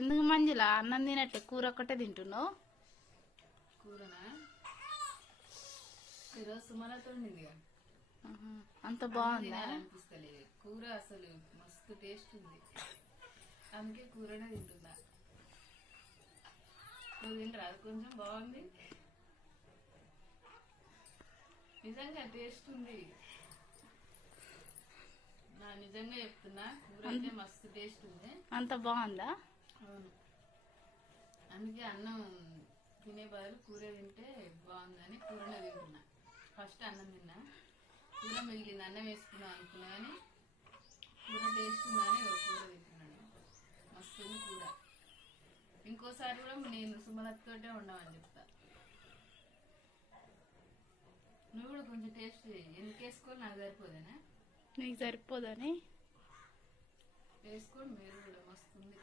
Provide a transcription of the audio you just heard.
ఎందుకు మంజుల అన్నం తినట్టే కూర ఒక్కటే తింటున్నావు? కూరనా ఈరోజు సుమలతో ఉండిందిగా, అంత బాగుందా? అనిపిస్తలేదు. కూర అసలు మస్తు టేస్ట్ ఉంది, అందుకే కూరనే తింటున్నా. నువ్వు తింటరా? అది కొంచెం బాగుంది, నిజంగా టేస్ట్ ఉంది. నా నిజంగా చెప్తున్నా, కూర అయితే మస్తు టేస్ట్ ఉంది. అంత బాగుందా? అవును, అందుకే అన్నం తినే బదులు కూర తింటే బాగుందని కూరనే తింటున్నా. ఫస్ట్ అన్నం తిన్నా, కూర మిగిలింది అన్నం వేసుకున్నాం అనుకున్నా, కానీ కూర టేస్ట్ ఉందని కూర తింటున్నాను. మస్తు ఉంది కూర. ఇంకోసారి కూడా నేను సుమలతోటే ఉండమని చెప్తా. నువ్వు కూడా కొంచెం టేస్ట్ చేయి. ఎందుకు వేసుకోవాలి? నాకు సరిపోదేనా? నీకు సరిపోదని వేసుకోండి మీరు కూడా, మస్తుంది.